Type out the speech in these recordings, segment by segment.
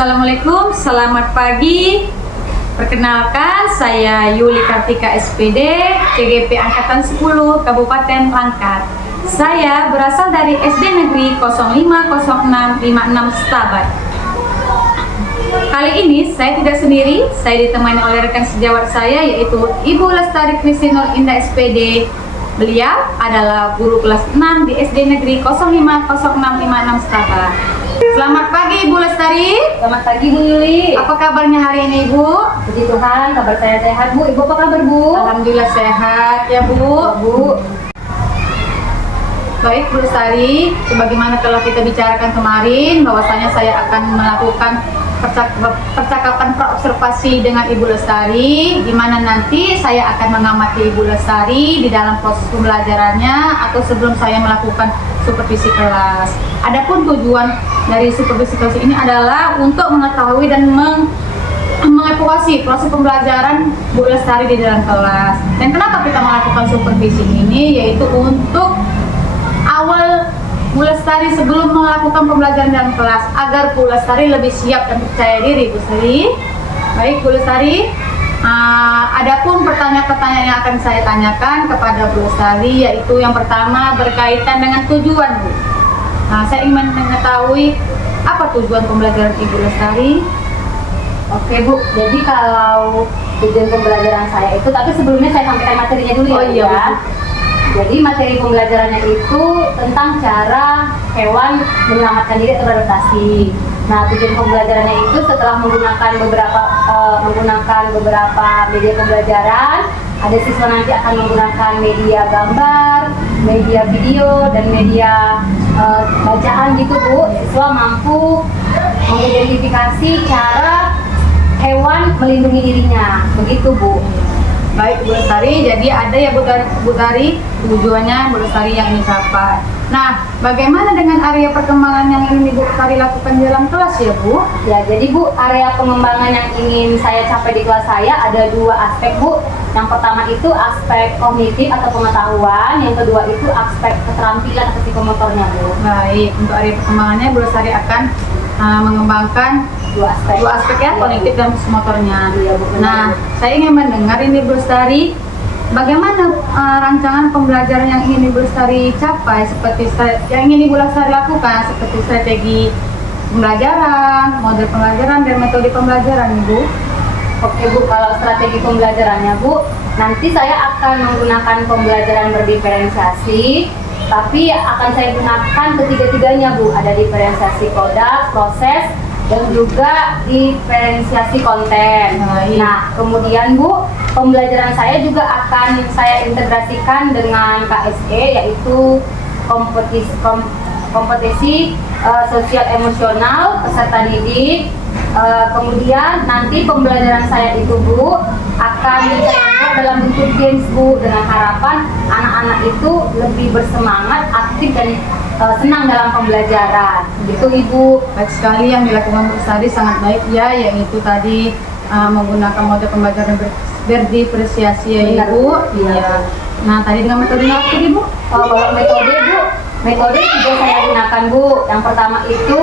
Assalamualaikum, selamat pagi. Perkenalkan, saya Yuli Kartika SPD, CGP Angkatan 10, Kabupaten Langkat. Saya berasal dari SD Negeri 050656 Setabat. Kali ini saya tidak sendiri, saya ditemani oleh rekan sejawat saya yaitu Ibu Lestari Kristinur Indah SPD. Beliau adalah guru kelas 6 di SD Negeri 050656 Setabat. Selamat pagi Ibu Lestari. Selamat pagi Bu Yuli. Apa kabarnya hari ini Ibu? Puji Tuhan, kabar saya sehat Bu. Ibu apa kabar Bu? Alhamdulillah sehat ya Bu. Baik Bu Lestari, sebagaimana telah kita bicarakan kemarin bahwasanya saya akan melakukan percakapan praobservasi dengan Ibu Lestari, di mana nanti saya akan mengamati Ibu Lestari di dalam proses pembelajarannya atau sebelum saya melakukan supervisi kelas. Adapun tujuan dari supervisi kelas ini adalah untuk mengetahui dan mengevaluasi proses pembelajaran Bu Lestari di dalam kelas. Dan kenapa kita melakukan supervisi ini? Yaitu untuk awal Bu Lestari sebelum melakukan pembelajaran dalam kelas, agar Bu Lestari lebih siap dan percaya diri, Bu Lestari. Baik Bu Lestari, adapun pertanyaan-pertanyaan yang akan saya tanyakan kepada Bu Lestari, yaitu yang pertama berkaitan dengan tujuan Bu. Saya ingin mengetahui apa tujuan pembelajaran Ibu Lestari. Oke Bu, jadi kalau tujuan pembelajaran saya itu, tapi sebelumnya saya sampaikan materinya dulu ya. Jadi materi pembelajarannya itu tentang cara hewan menyelamatkan diri atau beradaptasi. Nah, tujuan pembelajarannya itu setelah menggunakan beberapa media pembelajaran, ada siswa nanti akan menggunakan media gambar, media video, dan media bacaan gitu Bu. Siswa mampu mengidentifikasi cara hewan melindungi dirinya, begitu Bu. Baik Bu Lestari, jadi ada ya Bu Lestari tujuannya Bu Lestari yang ingin capai. Nah, bagaimana dengan area perkembangan yang ingin Ibu Lestari lakukan di dalam kelas ya Bu? Ya, jadi Bu, area pengembangan yang ingin saya capai di kelas saya ada dua aspek Bu. Yang pertama itu aspek kognitif atau pengetahuan, yang kedua itu aspek keterampilan atau psikomotornya Bu. Baik, untuk area perkembangannya Bu Lestari akan mengembangkan dua aspek ya, kognitif dan psikomotornya. Iya, Bu. Nah, saya ingin mendengar ini Bu Lestari, bagaimana rancangan pembelajaran yang ingin Ibu Lestari capai, seperti yang ingin Ibu Lestari lakukan, seperti strategi pembelajaran, model pembelajaran, dan metode pembelajaran Ibu. Oke Bu, kalau strategi pembelajarannya Bu, nanti saya akan menggunakan pembelajaran berdiferensiasi, tapi akan saya gunakan ketiga-tiganya Bu. Ada diferensiasi produk, proses, dan juga diferensiasi konten. Nah, kemudian Bu, pembelajaran saya juga akan saya integrasikan dengan KSE, yaitu kompetisi sosial emosional peserta didik. Kemudian nanti pembelajaran saya itu Bu akan dicapai dalam bentuk games Bu, dengan harapan anak-anak itu lebih bersemangat, aktif, dan senang dalam pembelajaran. Gitu Ibu. Baik sekali yang dilakukan Bu Lestari, sangat baik ya, yaitu tadi menggunakan model pembelajaran berdiferensiasi ya Ibu. Iya. Nah, tadi dengan metode apa Ibu? Kalau metode Bu, metode juga saya gunakan Bu. Yang pertama itu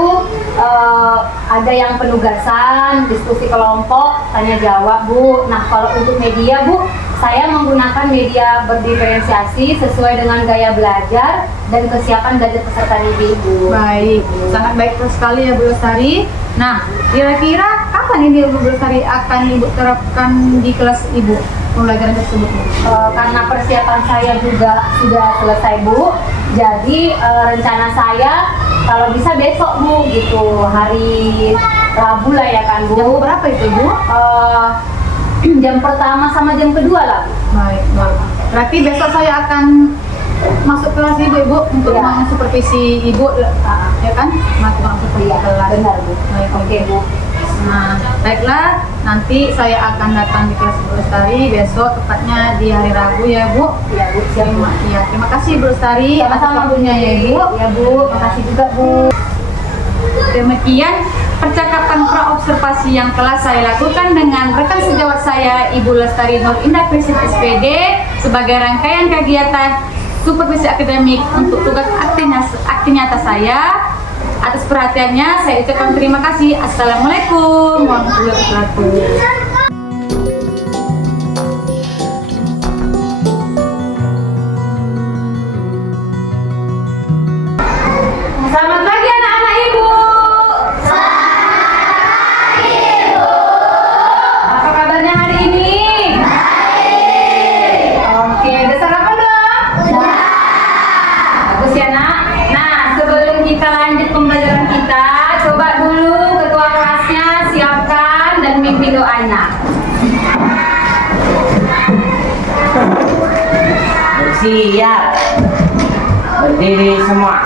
ada yang penugasan, diskusi kelompok, tanya jawab Bu. Nah, kalau untuk media Bu, saya menggunakan media berdiferensiasi sesuai dengan gaya belajar dan kesiapan belajar peserta didik Bu. Baik, sangat baik sekali ya Bu Lestari. Nah, kira-kira kapan ini Bu Lestari akan Ibu terapkan di kelas Ibu pembelajaran tersebut Bu? Karena persiapan saya juga sudah selesai Bu, jadi rencana saya kalau bisa besok Bu, gitu, hari Rabu lah ya kan Bu. Jam berapa itu Bu? Jam pertama sama jam kedua lah Bu. Baik. Berarti besok saya akan masuk kelas Ibu untuk supervisi Ibu, ya kan? Melakukan supervisi kelas. Benar Bu. Baik, Oke Bu. Nah, baiklah, nanti saya akan datang di kelas Bu Lestari besok, tepatnya di hari Rabu ya Bu. Iya Bu, siap Bu. Ya, terima kasih Bu Lestari atas waktunya ya Bu. Ya Bu, makasih juga Bu. Demikian percakapan praobservasi yang telah saya lakukan dengan rekan sejawat saya Ibu Lestari Nur Indah Kristin SPD sebagai rangkaian kegiatan supervisi akademik untuk tugas akti nyata saya. Atas perhatiannya saya ucapkan terima kasih. Assalamualaikum warahmatullahi wabarakatuh. Selamat pagi anak-anak ibu. Apa kabarnya hari ini? Oke, udah sarapan belum? Bagus ya nak. Nah, sebelum kita lanjut pembelajaran kita, coba dulu ketua kelasnya siapkan dan mimpi doanya. Bersiap. Berdiri semua.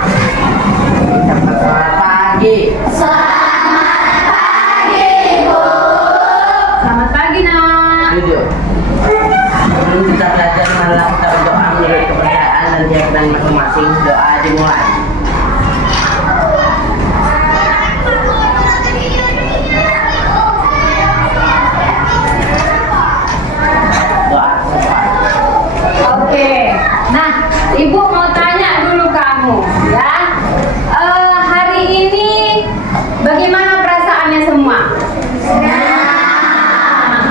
Selamat pagi. Selamat pagi nak. Duduk. Sebelum kita belajar, marilah kita berdoa menurut kepercayaan dan keyakinan masing-masing. Doa dimulai. Doa selesai. Oke. Nah, ibu mau tanya dulu kamu, ya. Hari ini bagaimana perasaannya semua?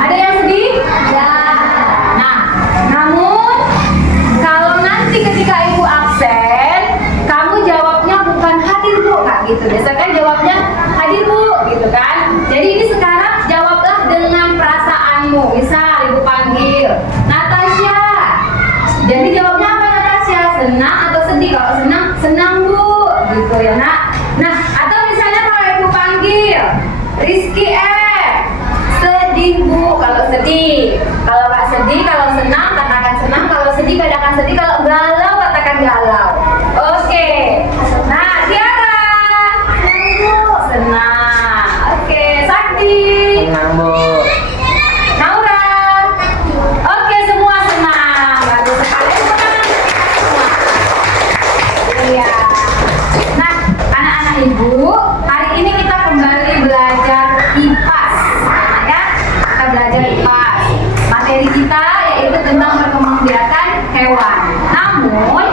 Ada yang sedih? Ya. Nah, namun kalau nanti ketika ibu absen, kamu jawabnya bukan hadir bu, kak gitu. Biasanya kan jawabnya hadir bu, gitu kan. Jadi ini sekarang jawablah dengan perasaanmu. Misal ibu panggil Natasha. Jadi jawabnya apa Natasha? Senang atau sedih? Kalau senang, senang bu, gitu ya nak. Nah, atau misalnya kalau ibu panggil Rizky sedih bu, kalau sedih. Kalau nggak sedih, kalau senang katakan senang, kalau sedih katakan sedih, kalau galau katakan galau. Oke. Nah, Tiara. Senang. Oke, Sakti. Senang bu. Naura. Oke, semua senang. Bagus sekali. Semua. Iya. Nah, anak-anak ibu, hari ini kita kembali belajar IPAS. Ya, kita belajar IPAS. Materi kita yaitu tentang perkembangbiakan hewan. Namun,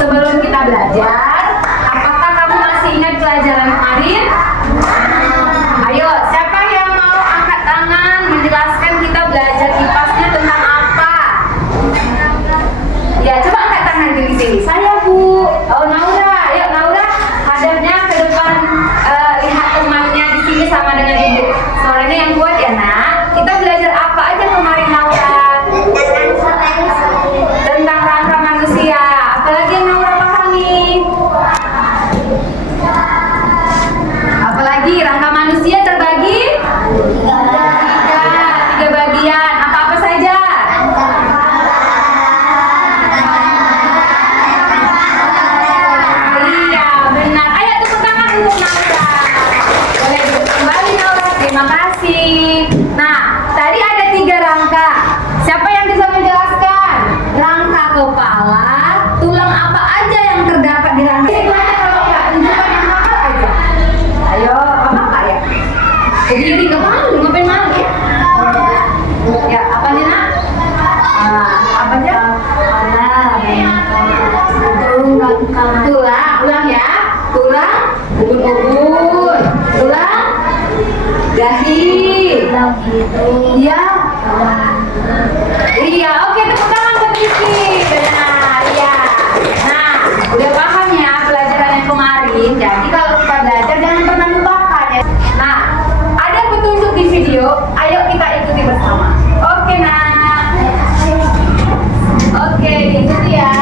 sebelum kita belajar, apakah kamu masih ingat pelajaran kemarin? Ayo, siapa yang mau angkat tangan menjelaskan kita belajar IPAS-nya tentang apa? Ya, coba angkat tangan di sini. Saya Bu. Oh, Naura. Yuk, Naura. Hadapnya ke depan, lihat temannya di sini sama dengan Ibu. Suaranya yang kuat ya, Nak. Kita belajar apa aja kemarin, Naura? Tentang rangka manusia. Apalagi yang Naura pahami? Apalagi rangka manusia terbagi? Tiga bagian. Apa-apa saja? Iya, benar. Ayo tepuk tangan untuk Naura. Boleh duduk kembali Naura. Terima kasih. Nah, tadi ada 3 rangka. Siapa yang bisa menjelaskan? Rangka kepala, tulang apa aja yang terdapat di rangka? Itu aja kalau nggak tunjukkan yang hafal aja. Ayo, apa ya? Berdiri ke malu, ngapain malu ya? Ya, apa aja nak? Apa aja? Tulang ya. Tulang, ubun-ubun. Tulang, dahi. Iya. Iya, oke, tepuk tangan buat Rizky. Benar, iya. Nah, udah paham ya pelajaran yang kemarin. Jadi kalau kita belajar jangan pernah lupakan ya. Nah, ada petunjuk di video. Ayo kita ikuti bersama. Oke, nah. Oke, diikuti ya.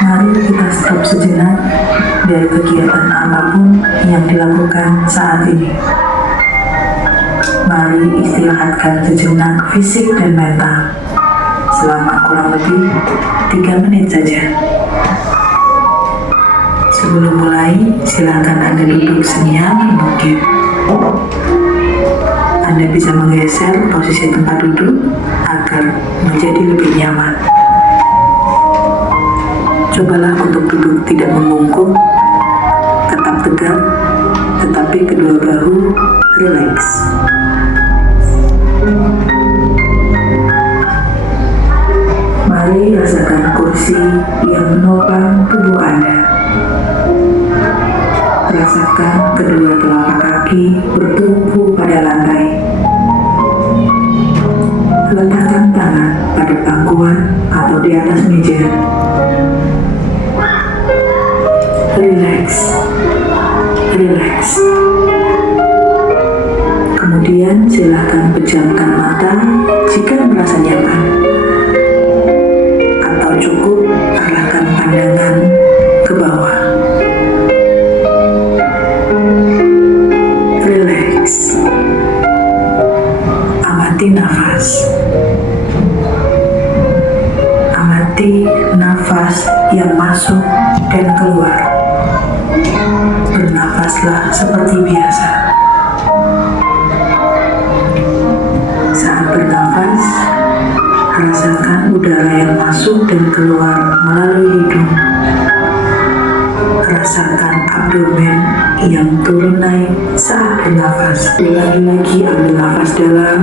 Mari kita stop sejenak dari kegiatan apapun yang dilakukan saat ini. Mari istirahatkan sejenak fisik dan mental selama kurang lebih 3 menit saja. Sebelum mulai, silakan Anda duduk senyaman mungkin. Anda bisa menggeser posisi tempat duduk agar menjadi lebih nyaman. Cobalah untuk duduk tidak membungkuk, tetap tegak, tetapi kedua bahu rileks. vibrasi yang menopang tubuh Anda. Rasakan kedua telapak kaki bertumpu pada lantai. Letakkan tangan pada pangkuan atau di atas meja. Relax. Relax. Kemudian silakan pejamkan mata jika merasa nyaman. Atau cukup arahkan pandangan ke bawah. Relax. Amati nafas. Amati nafas yang masuk dan keluar. Bernafaslah seperti biasa. Saat bernafas, rasakan udara yang masuk dan keluar melalui hidung. Rasakan abdomen yang turun naik saat bernafas. Ulangi lagi, ambil nafas dalam.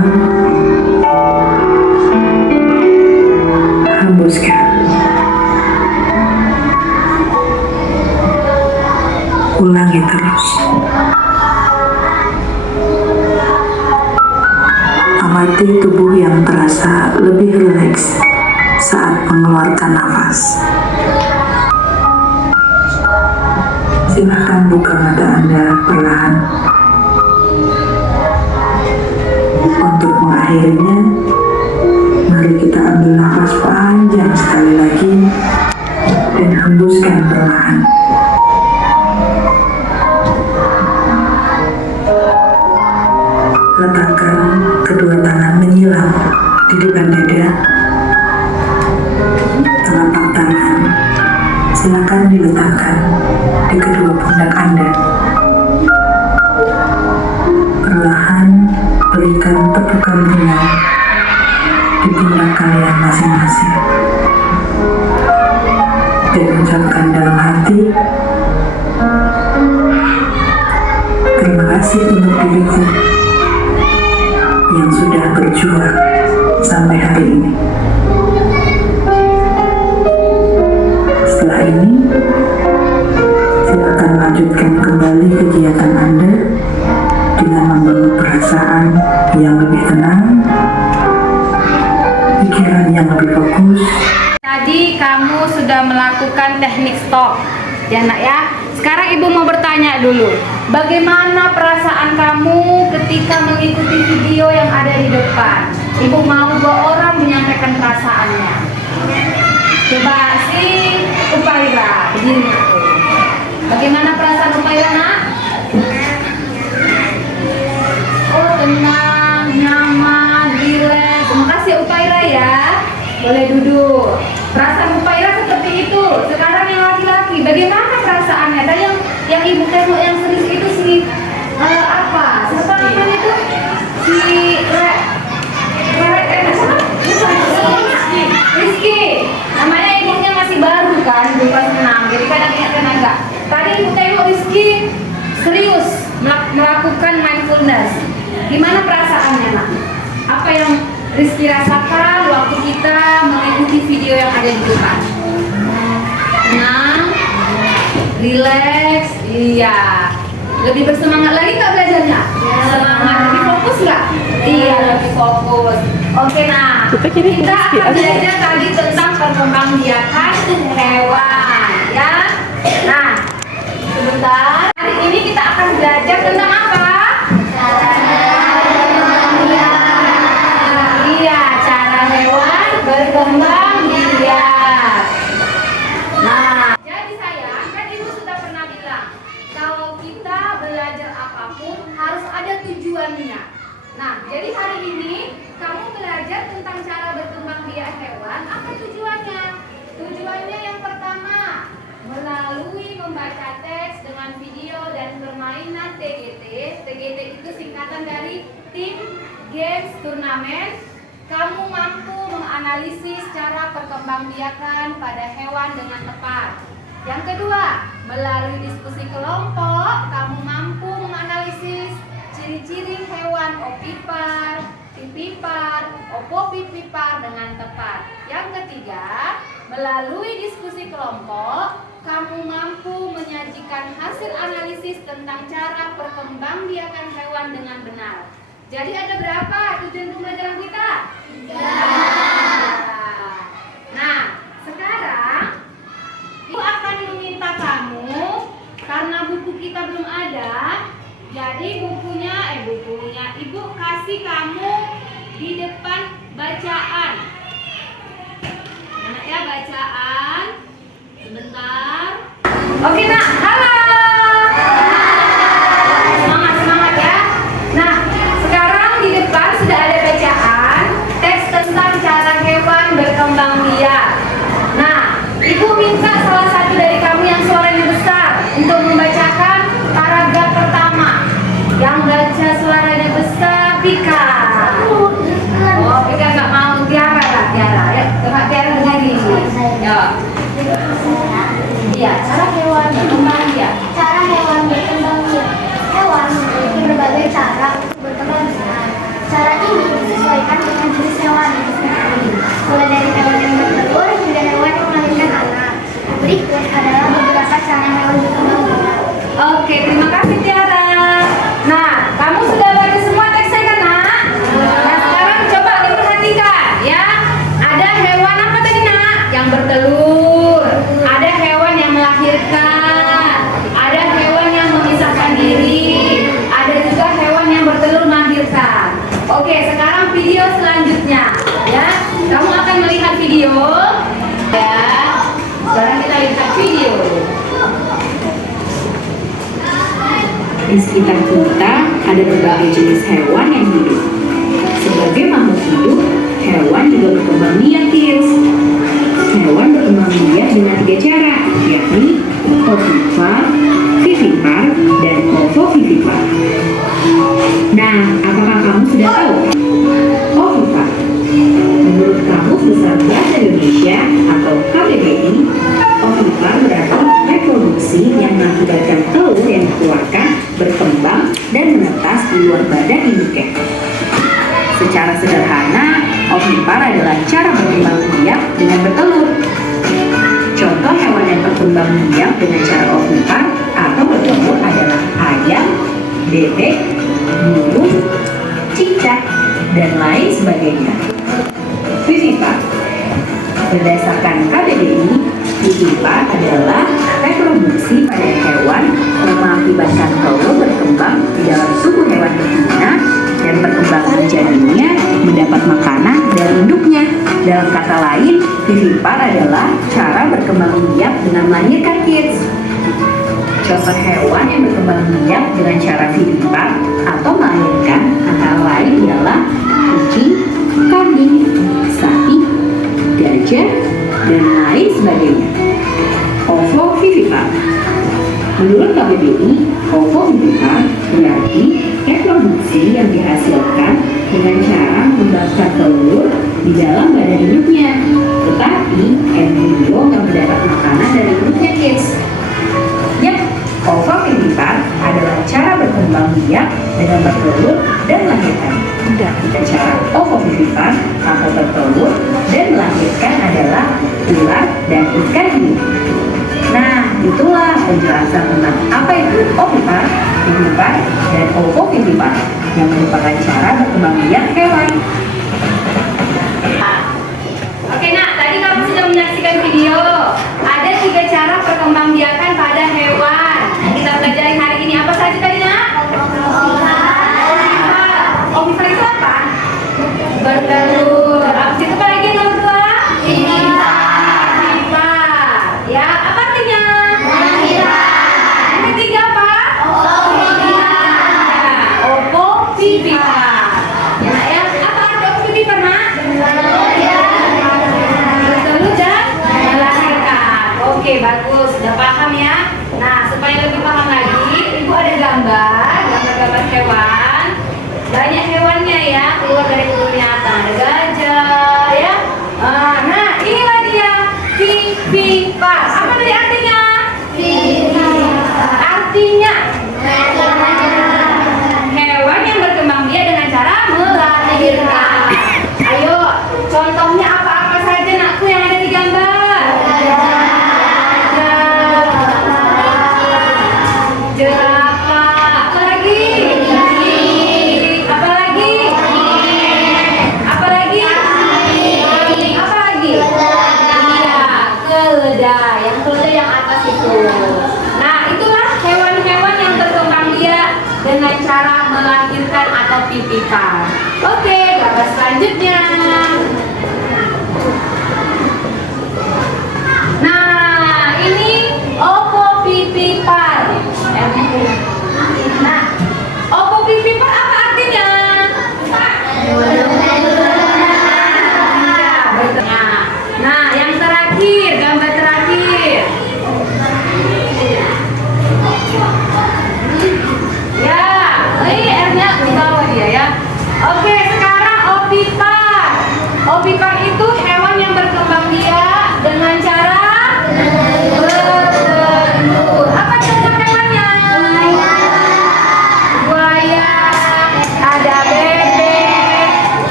Hembuskan. Ulangi terus. Amati tubuh yang terasa lebih rileks saat mengeluarkan nafas. Silakan buka mata Anda perlahan. Untuk mengakhirinya, mari kita ambil nafas panjang sekali lagi dan hembuskan perlahan. Letakkan kedua tangan menyilang di depan dada. Telapak tangan silakan diletakkan di kedua pundak Anda. Perlahan berikan tepukan ringan di pundak kalian masing-masing. Dan ucapkan dalam hati, terima kasih untuk diriku yang sudah berjuang sampai hari ini. Setelah ini, silakan lanjutkan kembali kegiatan Anda dengan membawa perasaan yang lebih tenang, pikiran yang lebih fokus. Tadi kamu sudah melakukan teknik stop, ya nak ya. Sekarang ibu mau bertanya dulu, bagaimana perasaan kamu ketika mengikuti video yang ada di depan? Ibu mau 2 orang menyampaikan perasaannya. Coba si Upaira, berdiri aku. Bagaimana perasaan Upaira nak? Oh tenang, nyaman, rileks. Terima kasih Upaira ya. Boleh duduk. Perasaan Upaira seperti itu. Sekarang yang laki-laki, bagaimana perasaannya? Dan yang ibu tengok yang serius itu si apa? Siapa namanya itu? Si Rizky. Namanya ibunya masih baru kan, belum senang. Jadi kadang ingat tenaga. Tadi ibu tengok Rizky serius melakukan mindfulness. Gimana perasaannya nak? Apa yang Rizky rasakan waktu kita mengikuti video yang ada di depan? Tenang, rileks, iya. Lebih bersemangat lagi nggak belajarnya? Semangat, lebih fokus nggak? Iya, lebih fokus. Oke, nah kita akan belajar tadi tentang perkembangbiakan hewan, ya. Nah, sebentar. Hari ini kita akan belajar tentang apa? Berkembang biak. Nah, jadi sayang, kan ibu sudah pernah bilang kalau kita belajar apapun harus ada tujuannya. Nah, jadi hari ini kamu belajar tentang cara berkembang biak hewan. Apa tujuannya? Tujuannya yang pertama, melalui membaca teks dengan video dan permainan TGT. TGT itu singkatan dari Tim Games Turnamen. Kamu mampu menganalisis cara perkembangbiakan pada hewan dengan tepat. Yang kedua, melalui diskusi kelompok, kamu mampu menganalisis ciri-ciri hewan opipar, pipipar, opopipipar dengan tepat. Yang ketiga, Melalui diskusi kelompok, kamu mampu menyajikan hasil analisis tentang cara perkembangbiakan hewan dengan benar. Jadi ada berapa tujuan pembelajaran kita? 3. Nah, sekarang Ibu akan meminta kamu, karena buku kita belum ada, jadi bukunya Ibu kasih kamu di depan bacaan. Mana ya bacaan? Sebentar. Oke nak, halo. Semangat ya. Nah, sekarang di depan sudah ada bacaan teks tentang cara hewan berkembang biak. Nah, Ibu minta salah satu dari kamu yang suaranya besar untuk membacakan paragraf pertama. Yang baca suaranya besar, Pika. Oh, Pika nggak mau. Tiara lah, Tiara. Ya, coba Tiara lagi. Ya. Iya, cara hewan berkembang biak. Cara hewan berkembang biak. Hewan memiliki berbagai cara untuk berkembang biak. Cara ini disesuaikan dengan jenis hewan yang disebut, mulai dari hewan yang bertelur hingga hewan yang melahirkan anak. Berikut adalah beberapa cara hewan berkembang biak. Oke, terima kasih Tiara. Nah, kamu sudah baca semua teksnya kan, Nak? Nah, sekarang coba diperhatikan ya. Ada hewan apa tadi, Nak? Yang bertelur. Ada hewan yang melahirkan. Ada hewan yang memisahkan diri. Ada juga hewan yang bertelur melahirkan. Oke, sekarang video selanjutnya ya. Kamu akan melihat video ya. Sekarang kita lihat video. Di sekitar kita ada berbagai jenis hewan yang hidup. Sebagai makhluk hidup, hewan juga berkembang biak, kids. Hewan berkembang biak dengan 3 cara, yakni ovipar, vivipar, dan ovovivipar. Nah, apakah kamu sudah tahu? Ovipar. Menurut Kamus Besar Bahasa Indonesia atau KBBI, ovipar berarti reproduksi yang mengakibatkan telur yang dikeluarkan berkembang dan menetas di luar badan induknya. Secara sederhana, ovipar adalah cara berkembang biak dengan bertelur. Contoh hewan yang berkembang biak dengan cara ovipar atau bertelur adalah ayam, bebek, burung, cicak, dan lain sebagainya. Vivipar. Berdasarkan KBBI, vivipar adalah reproduksi pada hewan yang mengakibatkan telur berkembang di dalam tubuh hewan betina dan perkembangan janinnya mendapat makanan dari induknya. Dalam kata lain, vivipar adalah cara berkembang biak dengan melahirkan, kids. Contoh hewan yang berkembang biak dengan cara vivipar atau melahirkan antara lain ialah kucing, kambing, sapi, gajah, dan lain sebagainya. Ovovivipar. Menurut KBBI, ovovivipar berarti reproduksi yang dihasilkan dengan cara membakar telur di dalam badan induknya. Tetapi embrio yang mendapat makanan dari induknya, kids. Ya, ovovivipar adalah cara berkembang biak dengan bertelur dan melahirkan. Dan cara ovovivipar atau bertelur dan melahirkan adalah ular dan ikan hiu. Nah, itulah penjelasan tentang apa itu ovipar, vivipar, dan ovovivipar yang merupakan cara berkembang biak hewan. Oke nak, tadi kamu sudah menyaksikan video. Ada 3 cara perkembangbiakan pada hewan. Kita pelajari hari ini apa saja tadi nak? Ovipar itu apa? Bertelur. Abis itu apa lagi yang nomor 2? Vivipar. Ya, apa artinya? Yang ketiga apa? Ovovivipar. Ya, apa arti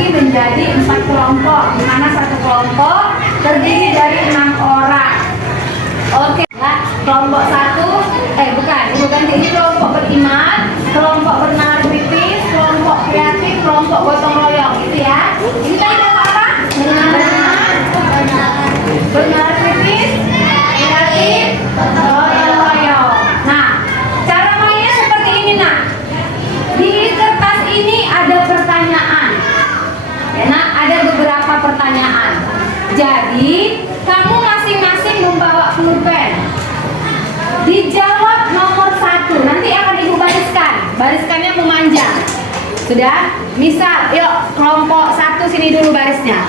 dibagi menjadi 4 kelompok, di mana satu kelompok terdiri dari 6 orang. Oke, ya. Kelompok 1, bukan, ini kelompok beriman, kelompok bernalar kritis, kelompok kreatif, kelompok gotong royong, gitu ya. Ini tadi kelompok apa? Bernalar kritis, kreatif, gotong royong. Nah, cara mainnya seperti ini, nak. Di kertas ini ada pertanyaan. Ya, nak, ada beberapa pertanyaan. Jadi, kamu masing-masing membawa pulpen. Dijawab nomor 1. Nanti akan ibu bariskan. Bariskannya memanjang. Sudah? Misal, yuk kelompok 1 sini dulu barisnya.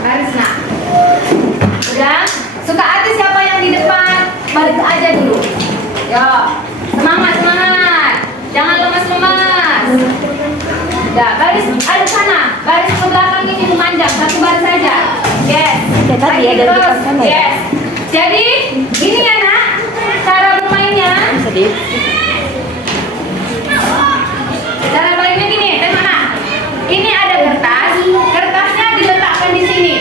Baris, nak. Sudah? Suka hati siapa yang di depan? Baris aja dulu. Yuk. Semangat, semangat. Jangan lemas-lemas. Udah, baris ada sana. Baris ke belakang ini memanjang. Satu baris saja. Yes. Lagi terus. Yes. Jadi, ini ya, nak. Cara bermainnya. Cara bermainnya gini, mana? Ini ada kertas. Kertasnya diletakkan di sini.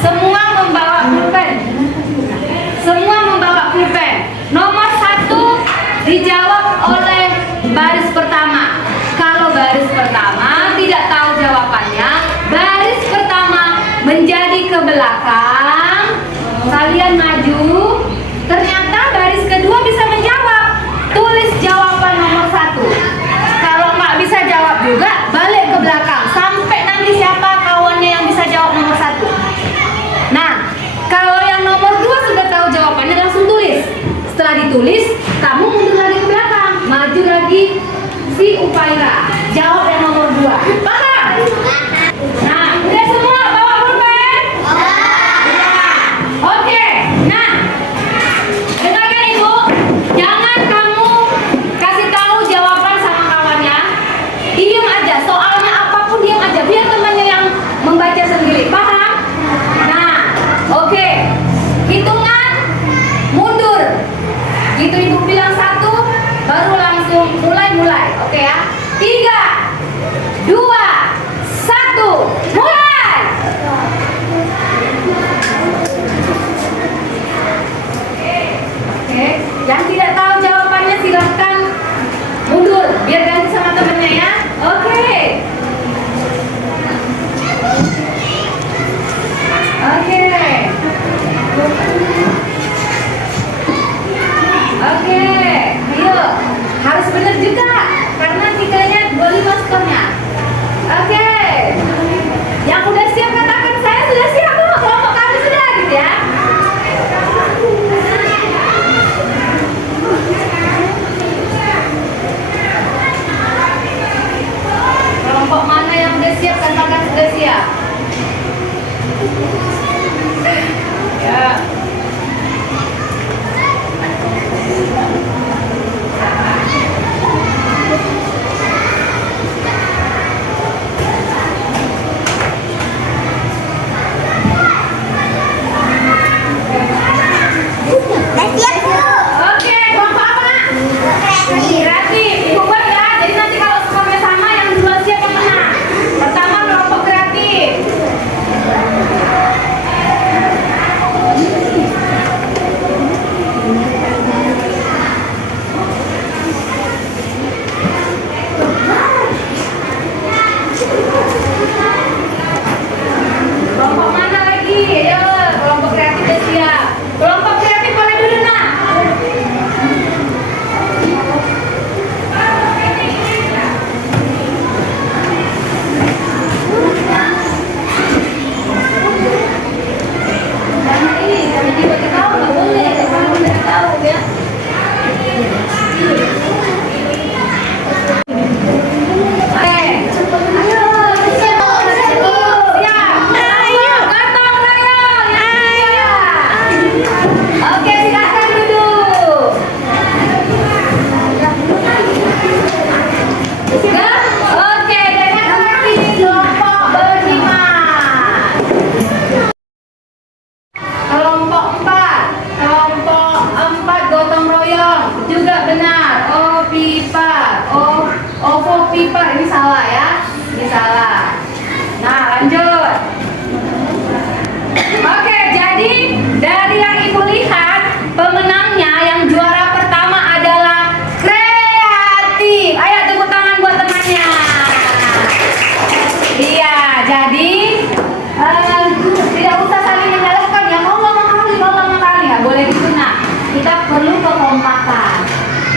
Semua membawa pulpen. Semua membawa pulpen. Nomor 1 dijawab oleh baris pertama. Kalau baris pertama tidak tahu jawabannya, baris pertama menjadi ke belakang, kalian maju. Ternyata baris kedua bisa menjawab.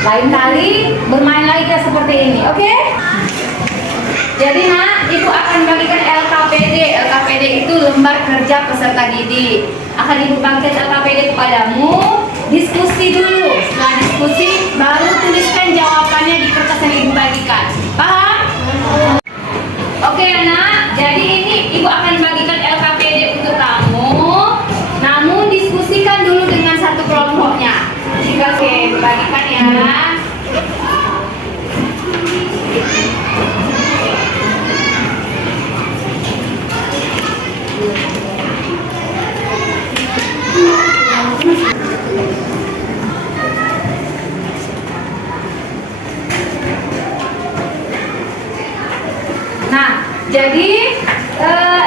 Lain kali bermain lagi kayak seperti ini, oke? Jadi nak, ibu akan bagikan LKPD. LKPD itu lembar kerja peserta didik. Akan ibu bagikan LKPD kepadamu. Diskusi dulu. Setelah diskusi, baru tuliskan jawabannya di kertas yang ibu bagikan. Paham? Oke anak, jadi ini ibu akan bagikan LKPD untuk kamu. Namun diskusikan dulu dengan satu kelompoknya. Oke, ibu bagikan ya. Nah, jadi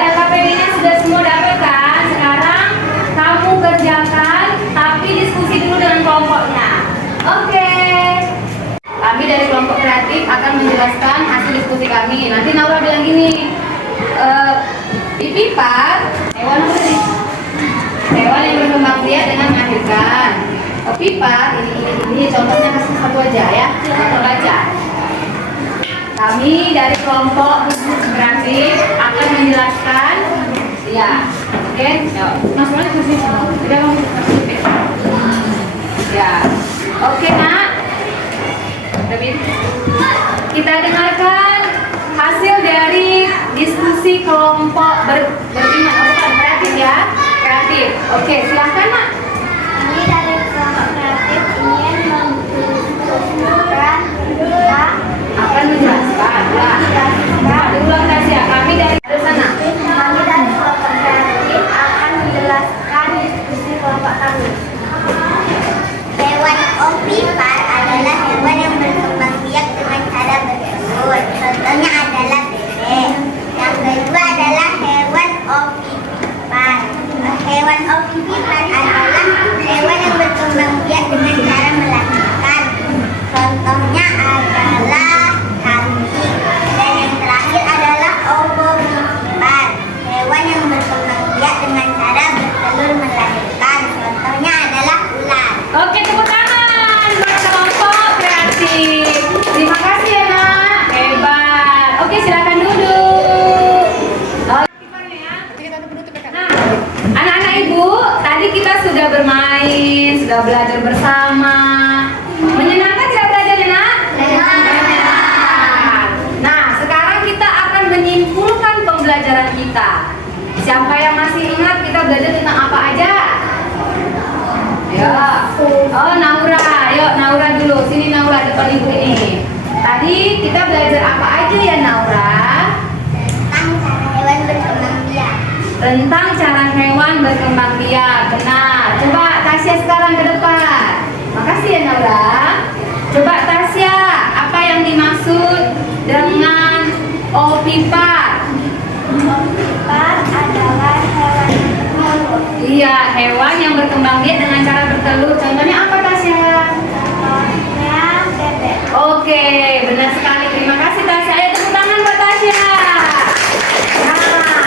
LKPD-nya sudah semua dapat kan? Sekarang kamu kerjakan, tapi diskusi dulu dengan kelompoknya. Oke. Kami dari kelompok kreatif akan menjelaskan hasil diskusi kami. Nanti Naura bilang gini, pipat, hewan apa sih? Hewan yang berkembang biak dengan melahirkan. Pipat, ini contohnya kasih satu aja ya, kita baca. Kami dari kelompok kreatif akan menjelaskan, ya, oke? Mas Wali kasih, tidak mau kasih. Ya, oke nak. Kita dengarkan hasil dari diskusi kelompok kreatif ya, kreatif. Oke, silahkan nak. Kami dari kelompok kreatif ingin mengusulkan Akan menjelaskan. Ya, diulang kasih ya. Kami dari sana. Kami dari kelompok kreatif akan menjelaskan diskusi kelompok kami. Hewan ovipar adalah hewan yang berkembang biak dengan cara bertelur. Contohnya adalah bebek. Yang kedua adalah hewan ovipar. Hewan ovipar adalah hewan yang berkembang biak dengan cara melahirkan. Contohnya adalah kambing. Dan yang terakhir adalah ovovivipar, hewan yang berkembang biak dengan cara bertelur melahirkan. Contohnya adalah ular. Oke, tepuk tangan buat kelompok kreatif. Terima kasih ya nak, hebat. Oke, silakan duduk. Nah, anak-anak ibu, tadi kita sudah bermain, sudah belajar bersama. Menyenangkan tidak belajarnya nak? Menyenangkan. Nah, sekarang kita akan menyimpulkan pembelajaran kita. Siapa yang masih ingat kita belajar tentang apa aja? Ya. Oh, Naura. Yuk, Naura dulu. Sini Naura, depan ibu ini. Tadi kita belajar apa aja ya Naura? Tentang cara hewan berkembang biak. Tentang cara hewan berkembang biak. Benar. Coba Tasya sekarang ke depan. Makasih ya Naura. Coba Tasya, apa yang dimaksud dengan ovipar? Ovipar adalah hewan bertelur. Iya, hewan yang berkembang biak dengan cara bertelur. Contohnya apa Tasya? Contohnya bebek. Oke, benar sekali. Terima kasih Tasya. Ayo tepuk tangan buat Tasya. Nah,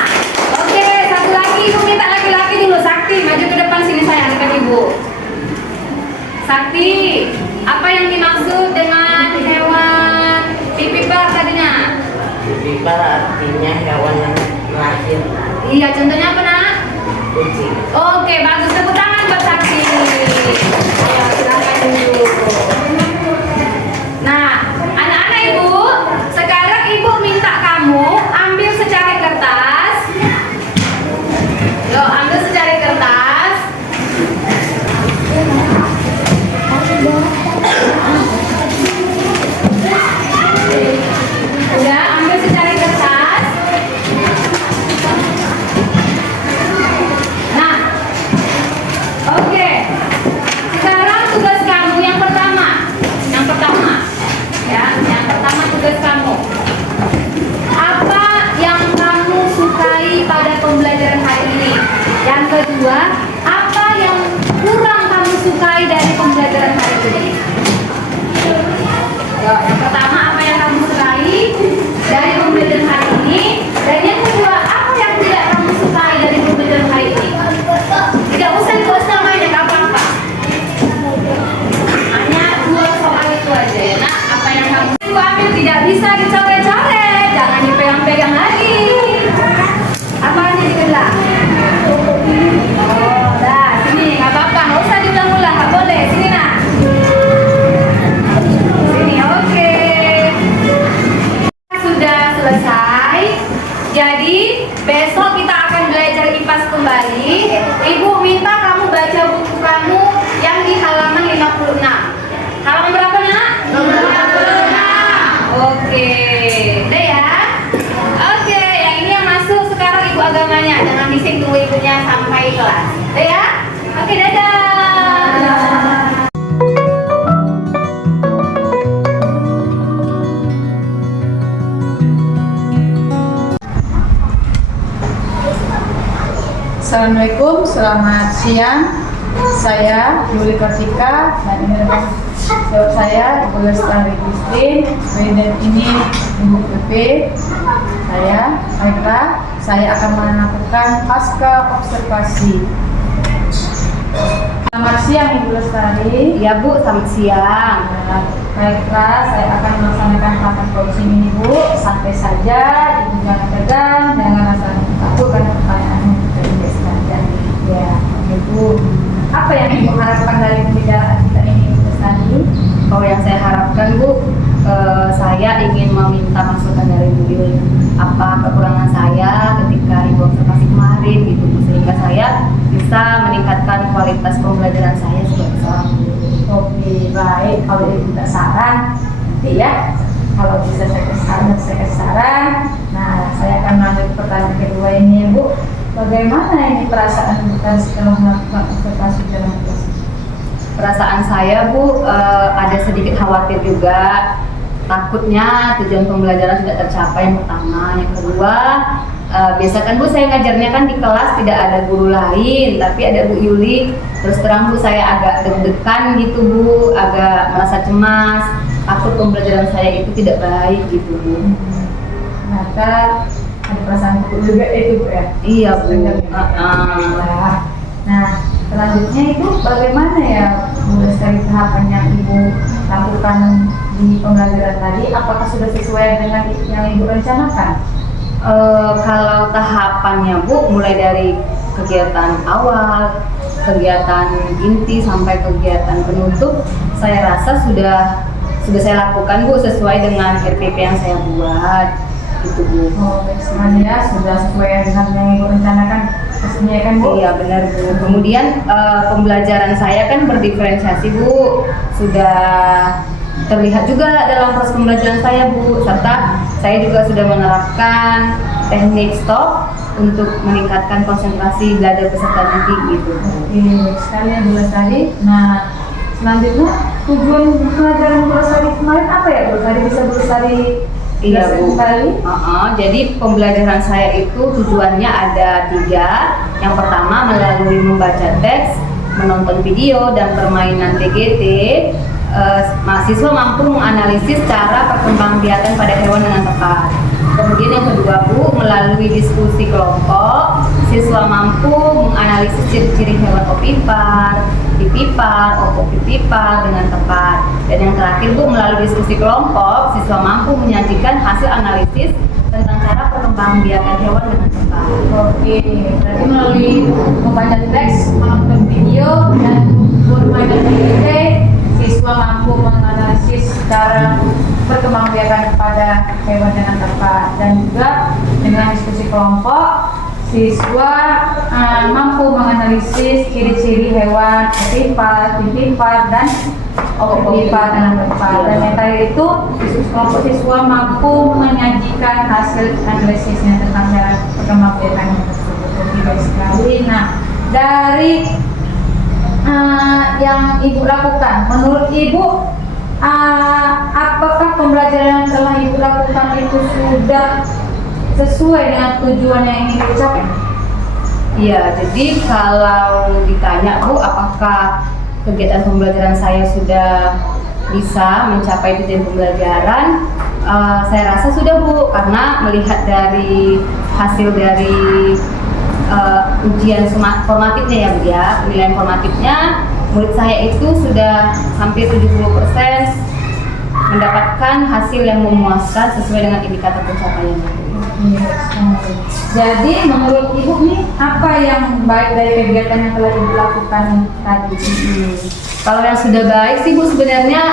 oke, satu lagi ibu minta laki-laki dulu. Sakti, maju ke depan sini sayang dekat ibu. Sakti, apa yang dimaksud dengan hewan pipipar tadinya? Pipipar artinya hewan yang melahirkan. Iya, contohnya apa nak? Kucing. Oke, bagus. Tepuk tangan buat Sakti. Ayo, silakan dulu. Nah, anak-anak ibu, sekarang ibu minta kamu ambil secari kertas. Yuk, ambil secari kertas. Udah, ambil secari kertas. besok kita akan belajar IPAS kembali. Ibu minta kamu baca buku kamu yang di halaman 56. Halaman berapa, Nak? 56. Oke, udah ya. Oke, yang ini yang masuk sekarang ibu agamanya. Jangan bising, tunggu ibunya sampai kelas. Udah ya? Oke, dadah. Assalamualaikum, selamat siang. Saya Yuli Kartika dan ini adalah jawab saya Ibu Lestari Christine. Dan ini Ibu PP. Saya akan melakukan pasca observasi. Selamat siang Ibu Lestari. Ya Bu, selamat siang. Baiklah, saya akan melaksanakan rapat coaching ini Bu. Santai saja, Ibu jangan tegang, jangan rasa takut karena pertanyaannya kita saja. Ya, oke Bu. Apa yang Ibu harapkan dari pembicaraan kita ini Ibu Lestari? Oh, yang saya harapkan Bu, saya ingin meminta masukan dari Bu Yul. Apa kekurangan saya ketika Ibu observasi kemarin gitu, sehingga saya bisa meningkatkan kualitas pembelajaran saya sebagai seorang guru. Oke, baik. Kalau Ibu minta saran, nanti ya. Kalau bisa saya kasih saran. Nah, saya akan lanjut ke pertanyaan kedua ini ya Bu. Bagaimana ini perasaan kita setelah melakukan observasi dalam kelas? Perasaan saya Bu, ada sedikit khawatir juga. Takutnya tujuan pembelajaran tidak tercapai yang pertama. Yang kedua, biasa kan Bu saya ngajarnya kan di kelas tidak ada guru lain, tapi ada Bu Yuli. Terus terang Bu saya agak deg-degan gitu Bu, agak merasa cemas, takut pembelajaran saya itu tidak baik gitu Bu. Maka ada perasaan Bu juga itu Bu ya? Iya Bu. Nah, selanjutnya itu bagaimana ya Bu Lestari tahapan yang Ibu lakukan di pembelajaran tadi? Apakah sudah sesuai dengan yang Ibu rencanakan? Kalau tahapannya Bu, mulai dari kegiatan awal, kegiatan inti sampai kegiatan penutup, saya rasa sudah saya lakukan Bu sesuai dengan RPP yang saya buat. Itu Bu. Oh, semuanya sudah sesuai dengan yang Ibu rencanakan pastinya kan Bu? Iya benar Bu. Kemudian pembelajaran saya kan berdiferensiasi Bu, sudah terlihat juga dalam proses pembelajaran saya Bu, serta saya juga sudah menerapkan teknik stop untuk meningkatkan konsentrasi belajar peserta nanti gitu. Oke, sekali ya Bu Lestari. Nah, selanjutnya tujuan pelajaran Bu Lestari kemarin apa ya Bu Lestari? Bisa Bu Lestari Iya Bu. kembali? Jadi pembelajaran saya itu tujuannya ada 3. Yang pertama melalui membaca teks, menonton video dan permainan TGT. Mahasiswa mampu menganalisis cara perkembangbiakan pada hewan dengan tepat. Kemudian yang kedua Bu, melalui diskusi kelompok, siswa mampu menganalisis ciri-ciri hewan opipar, pipipar, opopipipar dengan tepat. Dan yang terakhir Bu, melalui diskusi kelompok, siswa mampu menyajikan hasil analisis tentang cara perkembangbiakan hewan dengan tepat. Oke, berarti melalui membaca teks, menonton video dan bermain TGT, siswa mampu menganalisis cara perkembangbiakan kepada hewan dengan tepat, dan juga dengan diskusi kelompok siswa mampu menganalisis ciri-ciri hewan opipar, pipipar, dan opipar dengan tepat. Dan yang tadi itu diskusi kelompok siswa mampu menyajikan hasil analisisnya tentang cara perkembangbiakan tersebut. Baik sekali. Nah, dari yang Ibu lakukan, menurut Ibu apakah pembelajaran yang telah Ibu lakukan itu sudah sesuai dengan tujuan yang ingin dicapai? Iya, jadi kalau ditanya Bu, apakah kegiatan pembelajaran saya sudah bisa mencapai tujuan pembelajaran, saya rasa sudah Bu, karena melihat dari hasil dari ujian formatifnya ya Bu ya, penilaian formatifnya murid saya itu sudah hampir 70% mendapatkan hasil yang memuaskan sesuai dengan indikator pencapaian. Jadi menurut Ibu nih apa yang baik dari kegiatan yang telah Ibu lakukan tadi? Kalau yang sudah baik sih Bu, sebenarnya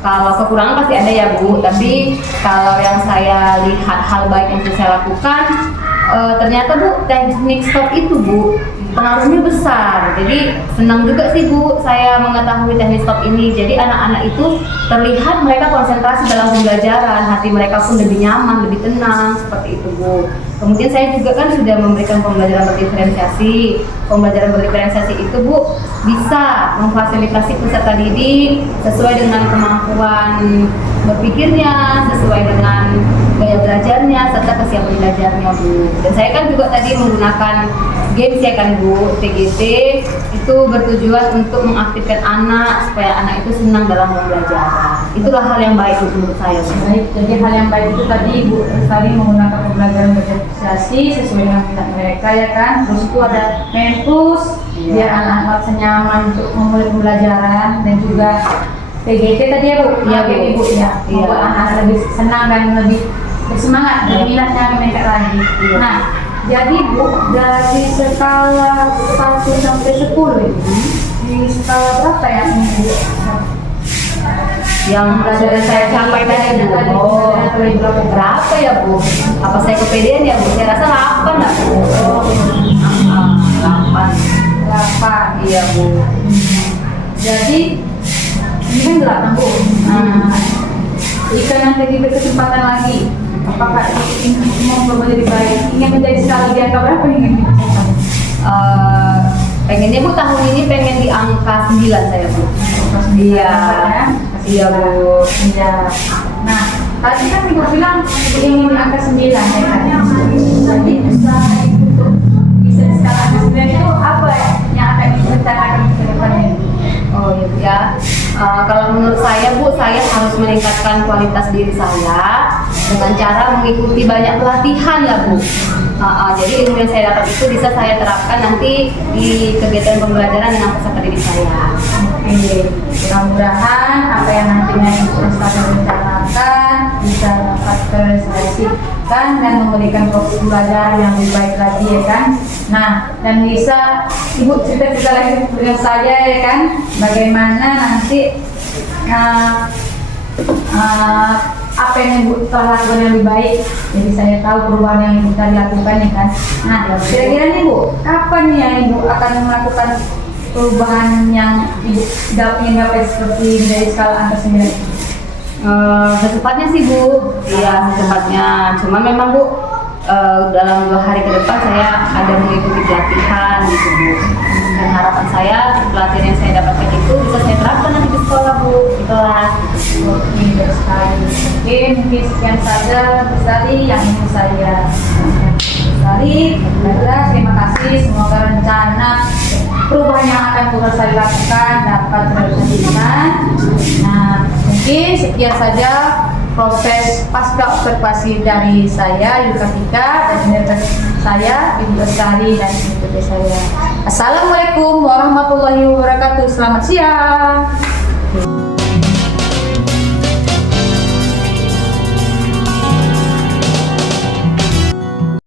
Kalau kekurangan pasti ada ya Bu, tapi kalau yang saya lihat hal baik yang saya lakukan, ternyata Bu, teknik stop itu Bu, pengaruhnya besar. Jadi senang juga sih Bu, saya mengetahui teknik stop ini. Jadi anak-anak itu terlihat mereka konsentrasi dalam pembelajaran, hati mereka pun lebih nyaman, lebih tenang, seperti itu Bu. Kemudian saya juga kan sudah memberikan pembelajaran berdiferensiasi. Pembelajaran berdiferensiasi itu Bu, bisa memfasilitasi peserta didik sesuai dengan kemampuan berpikirnya, sesuai dengan gaya belajarnya, serta kesiapan belajarnya Bu. Dan saya kan juga tadi menggunakan games ya kan Bu, TGT itu bertujuan untuk mengaktifkan anak supaya anak itu senang dalam pembelajaran. Itulah hal yang baik menurut saya Bu. Baik, jadi hal yang baik itu tadi Ibu tadi menggunakan pembelajaran berdiferensiasi sesuai dengan minat mereka ya kan. Terus itu ada mentus biar anak-anak senyaman untuk memulai pembelajaran, dan juga PGT tadi ya Bu, Iya, Bu. Ibu ya, membuat anak lebih senang dan lebih bersemangat dan minatnya meningkat lagi. Nah, jadi Bu, dari skala 1 sampai 10 ini, di skala berapa ya ini Bu? Yang sudah saya capai tadi Bu. Oh, berapa ya Bu? Apa saya kepedean ya Bu? Saya rasa 8 lah Bu. 8. Iya Bu. Jadi ini kan 8 Bu. Nah, jika nanti diberi kesempatan lagi, apakah ingin mau berubah jadi baik? Ingin menjadi skala di angka berapa ingin? Pengennya Bu tahun ini pengen di angka 9 saya Bu. Iya. Iya Bu. Iya. Nah, tadi kan Ibu bilang ingin di angka 9 ya kan? Jadi usaha Ibu untuk bisa di skala angka 9 itu apa ya yang akan direncanakan ke depannya? Oh iya Bu ya. Kalau menurut saya Bu, saya harus meningkatkan kualitas diri saya dengan cara mengikuti banyak pelatihan lah Bu. Jadi ilmu yang saya dapat itu bisa saya terapkan nanti di kegiatan pembelajaran dengan peserta didik saya. Oke, mudah-mudahan apa yang nantinya Ibu Lestari rencanakan bisa dapat terrealisasikan dan memberikan proses belajar yang lebih baik lagi ya kan. Nah, dan bisa Ibu cerita-cerita lagi dengan saya ya kan, bagaimana nanti apa yang Ibu telah lakukan yang lebih baik. Jadi saya tahu perubahan yang Ibu tadi lakukan ya kan. Nah, kira-kira nih Bu, kapan nih yang Ibu akan melakukan perubahan yang Ibu ingin dapat seperti dari skala angka 9? Secepatnya sih Bu. Iya, secepatnya. Cuma memang Bu, dalam 2 hari ke depan saya ada mengikuti pelatihan gitu Bu. Dan harapan saya pelatihan yang saya dapatkan itu bisa saya terapkan nanti di sekolah Bu, di kelas. Oke, baik sekali. Oke, mungkin sekian saja Bestari yang ingin saya Bestari. Terima kasih. Semoga rencana perubahan yang akan Bu Bestari lakukan dapat terrealisasikan. Nah, mungkin sekian saja proses pasca observasi dari saya Yuka Tika dan universitas saya Ibu Bestari dan Ibu saya. Assalamualaikum warahmatullahi wabarakatuh. Selamat siang.